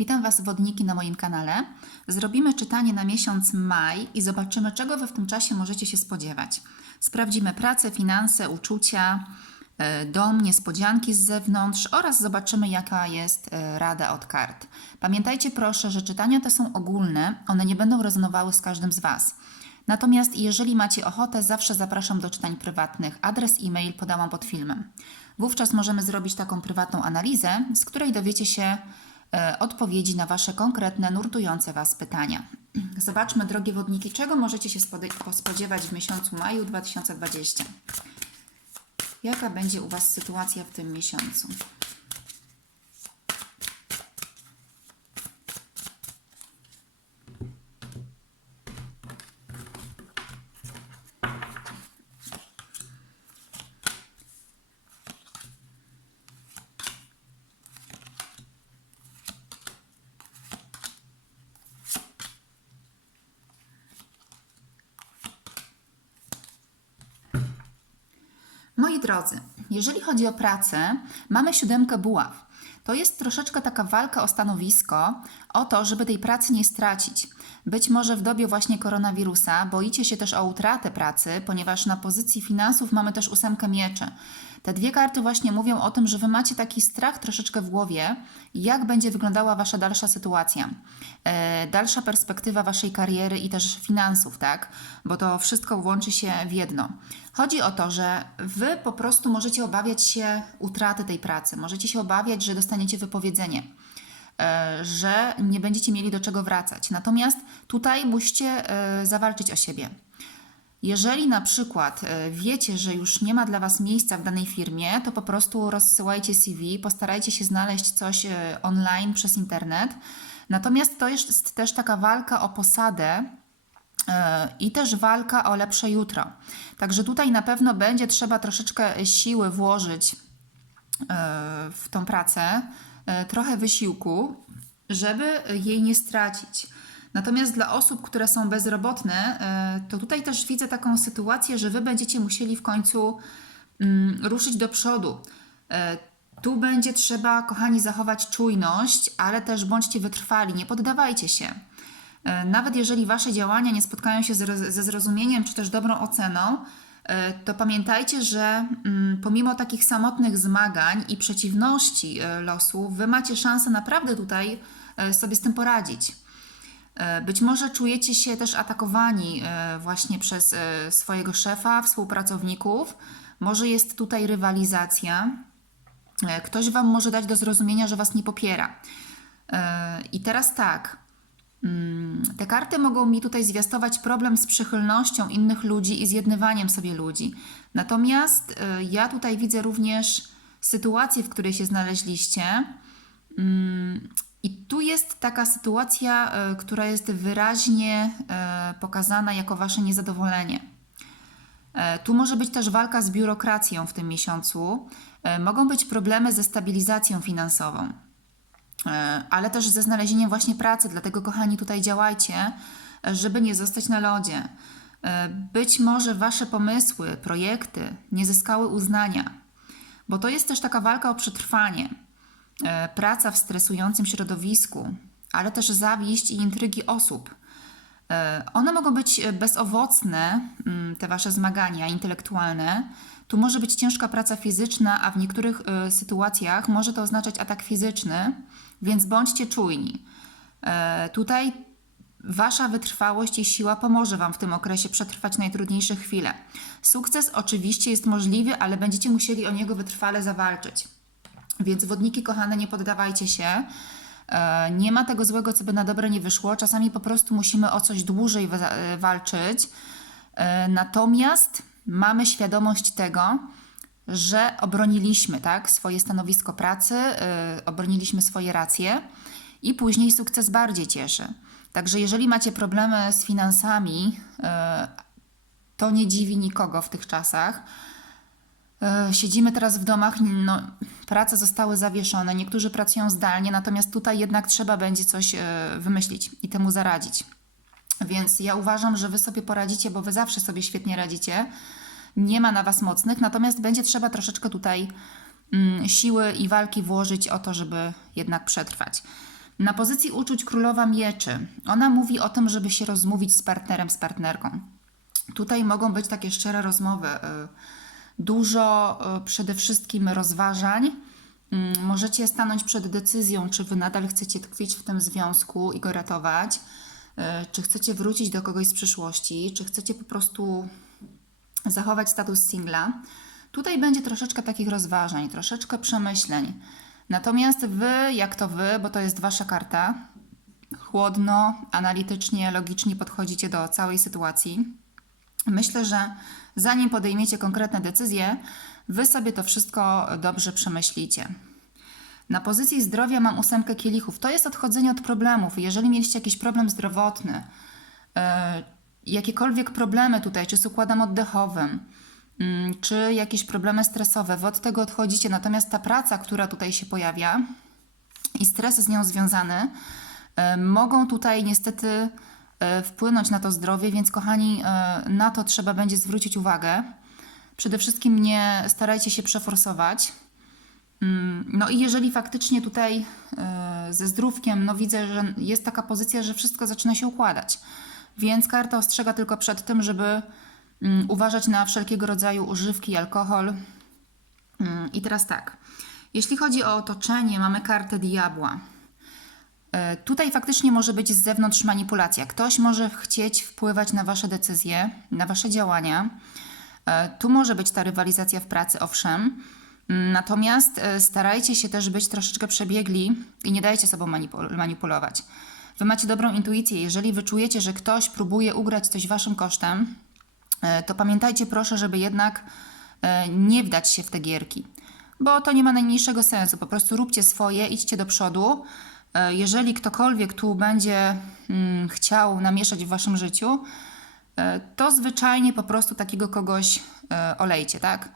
Witam Was wodniki na moim kanale. Zrobimy czytanie na miesiąc maj i zobaczymy, czego Wy w tym czasie możecie się spodziewać. Sprawdzimy pracę, finanse, uczucia, e, dom, niespodzianki z zewnątrz oraz zobaczymy, jaka jest e, rada od kart. Pamiętajcie proszę, że czytania te są ogólne, one nie będą rezonowały z każdym z Was. Natomiast jeżeli macie ochotę, zawsze zapraszam do czytań prywatnych. Adres e-mail podałam pod filmem. Wówczas możemy zrobić taką prywatną analizę, z której dowiecie się odpowiedzi na Wasze konkretne, nurtujące Was pytania. Zobaczmy, drogie wodniki, czego możecie się spodziewać w miesiącu maju 2020. Jaka będzie u Was sytuacja w tym miesiącu? Moi drodzy, jeżeli chodzi o pracę, mamy siódemkę buław. To jest troszeczkę taka walka o stanowisko, o to, żeby tej pracy nie stracić. Być może w dobie właśnie koronawirusa boicie się też o utratę pracy, ponieważ na pozycji finansów mamy też ósemkę mieczy. Te dwie karty właśnie mówią o tym, że wy macie taki strach troszeczkę w głowie, jak będzie wyglądała wasza dalsza sytuacja, e, dalsza perspektywa waszej kariery i też finansów, tak? Bo to wszystko łączy się w jedno. Chodzi o to, że wy po prostu możecie obawiać się utraty tej pracy, możecie się obawiać, że dostaniecie wypowiedzenie e, że nie będziecie mieli do czego wracać. Natomiast tutaj musicie e, zawalczyć o siebie. Jeżeli na przykład e, wiecie, że już nie ma dla Was miejsca w danej firmie, to po prostu rozsyłajcie CV, postarajcie się znaleźć coś online przez internet. Natomiast to jest też taka walka o posadę i też walka o lepsze jutro. Także tutaj na pewno będzie trzeba troszeczkę siły włożyć w tą pracę, e, trochę wysiłku, żeby jej nie stracić. Natomiast dla osób, które są bezrobotne, e, to tutaj też widzę taką sytuację, że wy będziecie musieli w końcu mm, ruszyć do przodu. E, Tu będzie trzeba, kochani, zachować czujność, ale też bądźcie wytrwali, nie poddawajcie się. E, Nawet jeżeli wasze działania nie spotkają się ze zrozumieniem czy też dobrą oceną, e, to pamiętajcie, że mm, pomimo takich samotnych zmagań i przeciwności e, losu, wy macie szansę naprawdę tutaj e, sobie z tym poradzić. E, Być może czujecie się też atakowani e, właśnie przez e, swojego szefa, współpracowników. Może jest tutaj rywalizacja. E, Ktoś Wam może dać do zrozumienia, że Was nie popiera. E, I teraz tak. Te karty mogą mi tutaj zwiastować problem z przychylnością innych ludzi i zjednywaniem sobie ludzi. Natomiast e, ja tutaj widzę również sytuację, w której się znaleźliście. Mm, I tu jest taka sytuacja, e, która jest wyraźnie e, pokazana jako Wasze niezadowolenie. E, Tu może być też walka z biurokracją w tym miesiącu. E, Mogą być problemy ze stabilizacją finansową, ale też ze znalezieniem właśnie pracy. Dlatego, kochani, tutaj działajcie, e, żeby nie zostać na lodzie. E, Być może Wasze pomysły, projekty nie zyskały uznania, bo to jest też taka walka o przetrwanie. E, Praca w stresującym środowisku, ale też zawiść i intrygi osób. E, One mogą być e, bezowocne, mm, te wasze zmagania intelektualne. Tu może być ciężka praca fizyczna, a w niektórych e, sytuacjach może to oznaczać atak fizyczny, więc bądźcie czujni. E, Tutaj wasza wytrwałość i siła pomoże wam w tym okresie przetrwać najtrudniejsze chwile. Sukces oczywiście jest możliwy, ale będziecie musieli o niego wytrwale zawalczyć. Więc wodniki kochane, nie poddawajcie się. E, Nie ma tego złego, co by na dobre nie wyszło. Czasami po prostu musimy o coś dłużej e, walczyć. Natomiast mamy świadomość tego, że obroniliśmy tak, swoje stanowisko pracy, e, obroniliśmy swoje racje i później sukces bardziej cieszy. Także jeżeli macie problemy z finansami, e, to nie dziwi nikogo w tych czasach. E, Siedzimy teraz w domach, no, prace zostały zawieszone, niektórzy pracują zdalnie, natomiast tutaj jednak trzeba będzie coś e, wymyślić i temu zaradzić. Więc ja uważam, że wy sobie poradzicie, bo wy zawsze sobie świetnie radzicie. Nie ma na was mocnych, natomiast będzie trzeba troszeczkę tutaj mm, siły i walki włożyć o to, żeby jednak przetrwać. Na pozycji uczuć królowa mieczy. Ona mówi o tym, żeby się rozmówić z partnerem, z partnerką. Tutaj mogą być takie szczere rozmowy. y, Dużo y, przede wszystkim rozważań. Mm, Możecie stanąć przed decyzją, czy wy nadal chcecie tkwić w tym związku i go ratować, y, czy chcecie wrócić do kogoś z przyszłości, czy chcecie po prostu zachować status singla. Tutaj będzie troszeczkę takich rozważań, troszeczkę przemyśleń. Natomiast wy, jak to wy, bo to jest wasza karta, chłodno, analitycznie, logicznie podchodzicie do całej sytuacji. Myślę, że zanim podejmiecie konkretne decyzje, wy sobie to wszystko dobrze przemyślicie. Na pozycji zdrowia mam ósemkę kielichów. To jest odchodzenie od problemów. Jeżeli mieliście jakiś problem zdrowotny, e, jakiekolwiek problemy tutaj, czy z układem oddechowym, mm, czy jakieś problemy stresowe, wy od tego odchodzicie. Natomiast ta praca, która tutaj się pojawia i stres z nią związany, e, mogą tutaj niestety e, wpłynąć na to zdrowie, więc kochani, e, na to trzeba będzie zwrócić uwagę. Przede wszystkim nie starajcie się przeforsować. Mm, No i jeżeli faktycznie tutaj ze zdrówkiem, no widzę, że jest taka pozycja, że wszystko zaczyna się układać. Więc karta ostrzega tylko przed tym, żeby mm, uważać na wszelkiego rodzaju używki, alkohol. Mm, I teraz tak. Jeśli chodzi o otoczenie, mamy kartę diabła. E, Tutaj faktycznie może być z zewnątrz manipulacja. Ktoś może chcieć wpływać na Wasze decyzje, na Wasze działania. E, Tu może być ta rywalizacja w pracy, owszem. Mm, Natomiast e, starajcie się też być troszeczkę przebiegli i nie dajcie sobą manipul- manipulować. Wy macie dobrą intuicję. Jeżeli wyczujecie, że ktoś próbuje ugrać coś Waszym kosztem, e, to pamiętajcie proszę, żeby jednak e, nie wdać się w te gierki, bo to nie ma najmniejszego sensu. Po prostu róbcie swoje, idźcie do przodu. E, Jeżeli ktokolwiek tu będzie mm, chciał namieszać w waszym życiu, to zwyczajnie po prostu takiego kogoś olejcie, tak?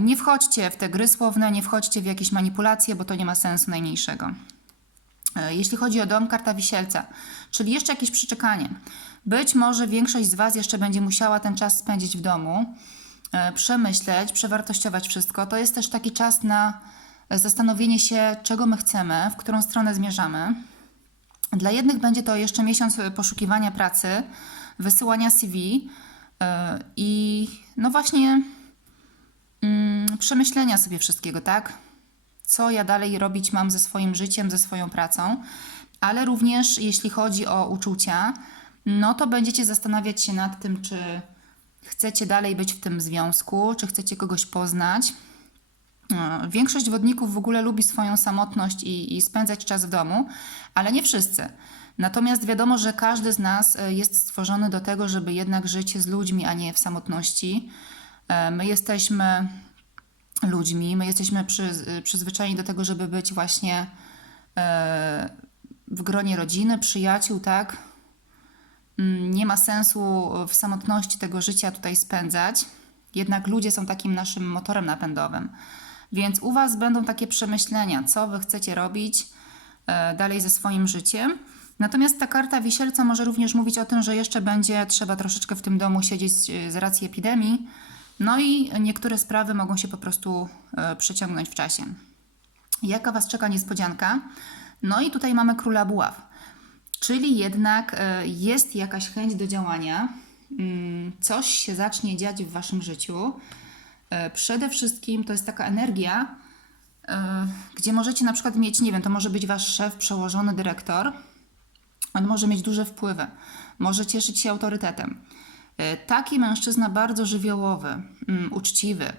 Nie wchodźcie w te gry słowne, nie wchodźcie w jakieś manipulacje, bo to nie ma sensu najmniejszego. E, Jeśli chodzi o dom, karta wisielca, czyli jeszcze jakieś przyczekanie. Być może większość z Was jeszcze będzie musiała ten czas spędzić w domu, e, przemyśleć, przewartościować wszystko. To jest też taki czas na zastanowienie się, czego my chcemy, w którą stronę zmierzamy. Dla jednych będzie to jeszcze miesiąc poszukiwania pracy, wysyłania CV e, i no właśnie mm, przemyślenia sobie wszystkiego, tak? Co ja dalej robić mam ze swoim życiem, ze swoją pracą, ale również jeśli chodzi o uczucia, no to będziecie zastanawiać się nad tym, czy chcecie dalej być w tym związku, czy chcecie kogoś poznać. E, Większość wodników w ogóle lubi swoją samotność i, i spędzać czas w domu, ale nie wszyscy. Natomiast wiadomo, że każdy z nas e, jest stworzony do tego, żeby jednak żyć z ludźmi, a nie w samotności. E, My jesteśmy ludźmi. My jesteśmy przy, przyzwyczajeni do tego, żeby być właśnie e, w gronie rodziny, przyjaciół, tak? Mm, Nie ma sensu w samotności tego życia tutaj spędzać. Jednak ludzie są takim naszym motorem napędowym. Więc u Was będą takie przemyślenia, co Wy chcecie robić e, dalej ze swoim życiem. Natomiast ta karta wisielca może również mówić o tym, że jeszcze będzie trzeba troszeczkę w tym domu siedzieć e, z racji epidemii. No i niektóre sprawy mogą się po prostu e, przeciągnąć w czasie. Jaka Was czeka niespodzianka? No i tutaj mamy króla buław. Czyli jednak e, jest jakaś chęć do działania, mm, coś się zacznie dziać w Waszym życiu. E, Przede wszystkim to jest taka energia, gdzie możecie na przykład mieć, nie wiem, to może być Wasz szef, przełożony dyrektor, on może mieć duże wpływy, może cieszyć się autorytetem. E, Taki mężczyzna bardzo żywiołowy, mm, uczciwy.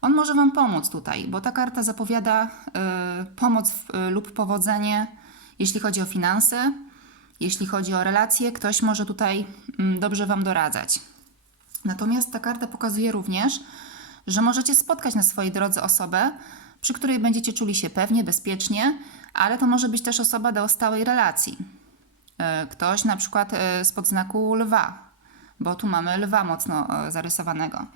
On może Wam pomóc tutaj, bo ta karta zapowiada e, pomoc e, lub powodzenie, jeśli chodzi o finanse, jeśli chodzi o relacje. Ktoś może tutaj mm, dobrze Wam doradzać. Natomiast ta karta pokazuje również, że możecie spotkać na swojej drodze osobę, przy której będziecie czuli się pewnie, bezpiecznie, ale to może być też osoba do stałej relacji. Ktoś na przykład spod znaku lwa, bo tu mamy lwa mocno e, zarysowanego.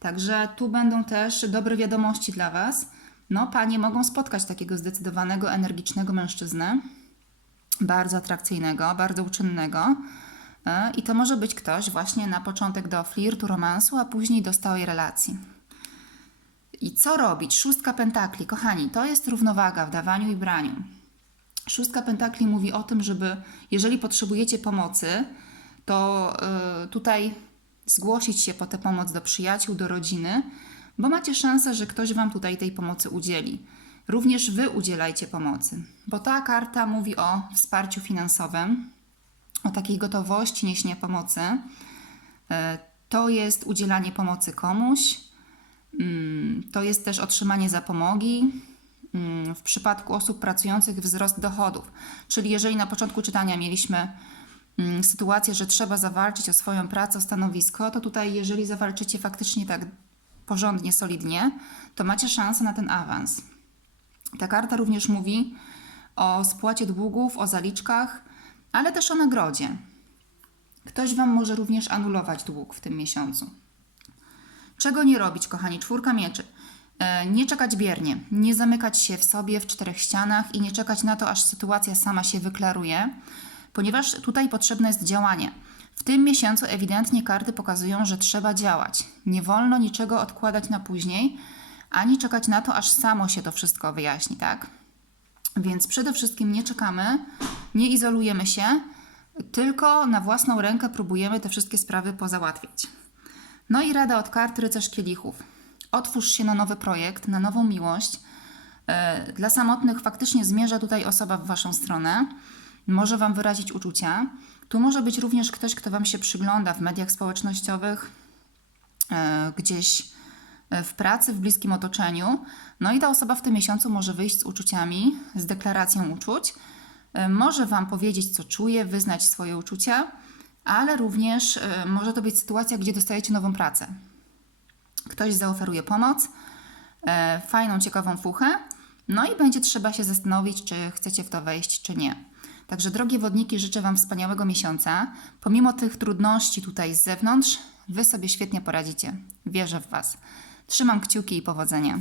Także tu będą też dobre wiadomości dla Was. No, panie mogą spotkać takiego zdecydowanego, energicznego mężczyznę, bardzo atrakcyjnego, bardzo uczynnego. E, I to może być ktoś właśnie na początek do flirtu, romansu, a później do stałej relacji. I co robić? Szóstka pentakli. Kochani, to jest równowaga w dawaniu i braniu. Szóstka pentakli mówi o tym, żeby jeżeli potrzebujecie pomocy, to y, tutaj zgłosić się po tę pomoc do przyjaciół, do rodziny, bo macie szansę, że ktoś Wam tutaj tej pomocy udzieli. Również Wy udzielajcie pomocy, bo ta karta mówi o wsparciu finansowym, o takiej gotowości niesienia pomocy. E, To jest udzielanie pomocy komuś, mm, to jest też otrzymanie zapomogi. mm, W przypadku osób pracujących wzrost dochodów. Czyli jeżeli na początku czytania mieliśmy sytuację, że trzeba zawalczyć o swoją pracę, o stanowisko, to tutaj jeżeli zawalczycie faktycznie tak porządnie, solidnie, to macie szansę na ten awans. Ta karta również mówi o spłacie długów, o zaliczkach, ale też o nagrodzie. Ktoś Wam może również anulować dług w tym miesiącu. Czego nie robić, kochani? Czwórka mieczy. E, Nie czekać biernie, nie zamykać się w sobie w czterech ścianach i nie czekać na to, aż sytuacja sama się wyklaruje, ponieważ tutaj potrzebne jest działanie. W tym miesiącu ewidentnie karty pokazują, że trzeba działać. Nie wolno niczego odkładać na później, ani czekać na to, aż samo się to wszystko wyjaśni, tak? Więc przede wszystkim nie czekamy, nie izolujemy się, tylko na własną rękę próbujemy te wszystkie sprawy pozałatwiać. No i rada od kart rycerz kielichów. Otwórz się na nowy projekt, na nową miłość. E, Dla samotnych faktycznie zmierza tutaj osoba w Waszą stronę. Może Wam wyrazić uczucia. Tu może być również ktoś, kto Wam się przygląda w mediach społecznościowych, e, gdzieś e, w pracy, w bliskim otoczeniu. No i ta osoba w tym miesiącu może wyjść z uczuciami, z deklaracją uczuć. E, Może Wam powiedzieć, co czuje, wyznać swoje uczucia, ale również może to być sytuacja, gdzie dostajecie nową pracę. Ktoś zaoferuje pomoc, fajną, ciekawą fuchę, no i będzie trzeba się zastanowić, czy chcecie w to wejść, czy nie. Także, drogie wodniki, życzę Wam wspaniałego miesiąca. Pomimo tych trudności tutaj z zewnątrz, Wy sobie świetnie poradzicie. Wierzę w Was. Trzymam kciuki i powodzenia.